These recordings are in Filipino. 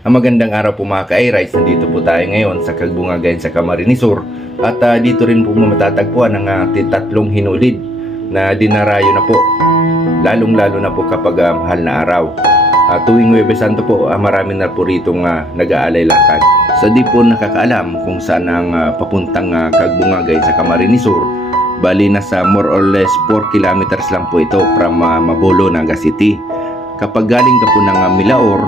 Magandang araw po mga ka-i-rides. Nandito po tayo ngayon sa Kagbungagan sa Camarines Sur. At dito rin po matatagpuan ang tatlong hinulid na dinarayo na po. Lalong-lalo na po kapag mahal na araw. Tuwing Huwebes Santo po, marami na po ritong nag-aalay lakad. So di po nakakaalam kung saan ang papuntang Kagbungagan sa Camarines Sur. Bali nasa more or less 4 kilometers lang po ito from Mabolo, Naga City. Kapag galing ka po ng Milaor,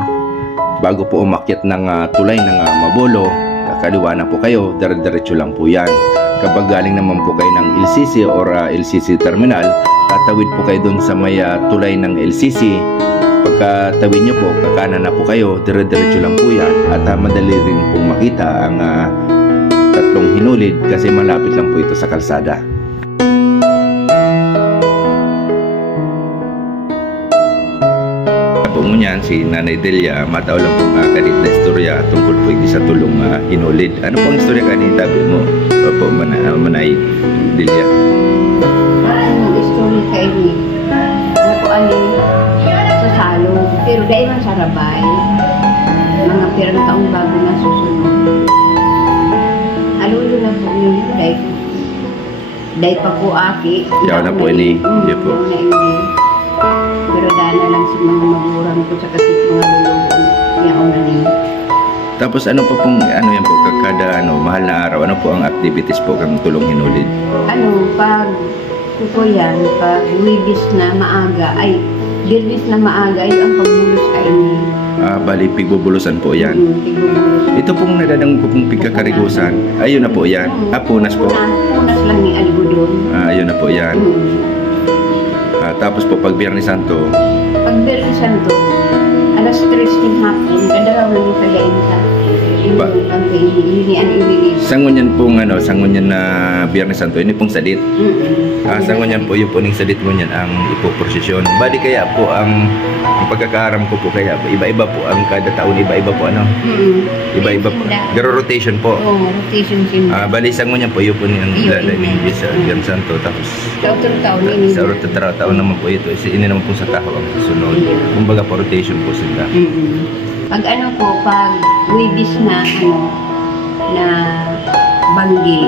bago po umakyat ng tulay ng Mabolo, kakaliwa na po kayo, dire-diretso lang po yan. Kapag galing naman po kayo ng LCC or LCC Terminal, tatawid po kayo dun sa may tulay ng LCC. Pagkatawid nyo po, kakanan na po kayo, dire-diretso lang po yan. At madali rin pong makita ang tatlong hinulid kasi malapit lang po ito sa kalsada. Ngunyan si Nanay Delia, matao lang pong kanit na istorya tungkol po sa tulong hinulid. Ano pong istorya kanina tabi mo po Manay Delia? Ang istorya kayo na po sa salong, pero dahil man sa rabay, mga pirang taong bago na susunod. Halulo na po yun, dahil pa po aki. Yaw na po ini. Hindi po. Pero dana lang sa mga magurang ko sa kasi mga lulungan yaon na niya. Tapos ano pa pong yan po kada mahal na araw, ano po ang activities po kang tulong hinulid? Pag kukuyan, pag Huwebes na maaga ay Birnis na maaga ay ang pagbulos ay ni. Bali pigbubulusan po yan. Pigbubulusan. Ito pong nadadang po pong pigkakarigusan. Ayun na po yan. Punas po. Punas lang ni algodon. Ayun na po yan. Tapos po pag Biyernes Santo. Pag Biyernes Santo, alas 3 ng hapon, kadalaw na ni Kalenta. Sangunyan pong sangunyan na Biyernes Santo, ini pong sadit. Sangunyan po yung puning sadit ngunyan ang ipoprosesyon. Bali kaya po ang pagkakaram ko po kaya iba-iba po ang kada taon, iba-iba po iba-iba po. Pero rotation po. Rotation din. Bali sangunyan po yung puning ang lalagay sa Biyernes Santo, tapos sa taon naman po ito. Ini naman po sa taho ang susunod. Kumbaga po rotation po sila. Pag pag Huwebes na na banggi,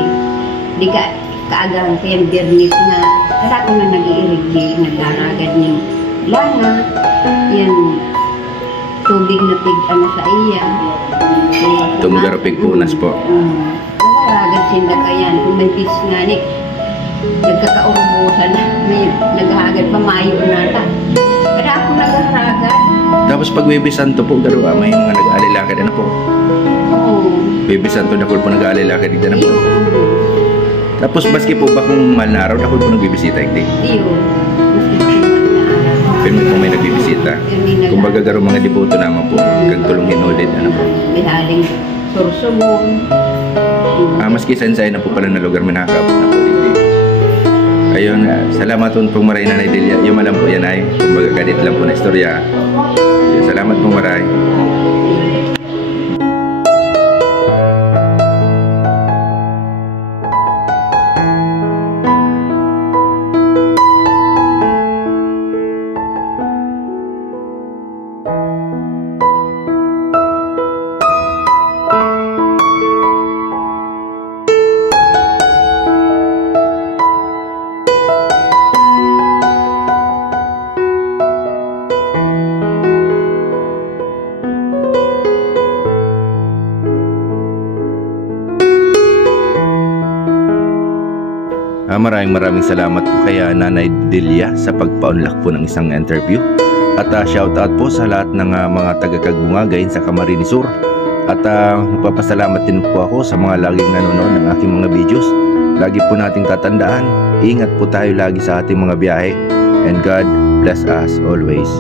di ka kaagang kaya Biyernes na kada ko na nag-iirigay, nagdaragad niya lana, yan tubig na pig sa iya. Tumgarapig punas po. Nagdaragad sinda kayan, kung may pis nga ni, nagkakaurubusan na, may naghahagad pamayo na ta. Kada ako nagharagad. Tapos pag Huwebes Santo po, may mga nag-aalilakad po. Huwebes Santo na po nag-aalilakad dito na po. Tapos maski po ba kung mahal na araw, na po nagbibisita hindi? Iyo. Pero kung may nagbibisita, kung baga mga deboto naman po, kagtulong hinulid, po? Bihaling Sorsogon. Maski sansay na po pala na lugar, may nakakabot na po dito. Ayun, salamat po maray Nanay Delia. Yung malam po yan ay, kung baga kadit lang po na istorya. Salamat po maray. Maraming salamat po kaya Nanay Delia sa pagpa-unlock po ng isang interview. At shoutout po sa lahat ng mga taga-Kagbungagan sa Camarines Sur. At nagpapasalamat din po ako sa mga laging nanonood ng aking mga videos. Lagi po nating tatandaan, ingat po tayo lagi sa ating mga biyahe. And God bless us always.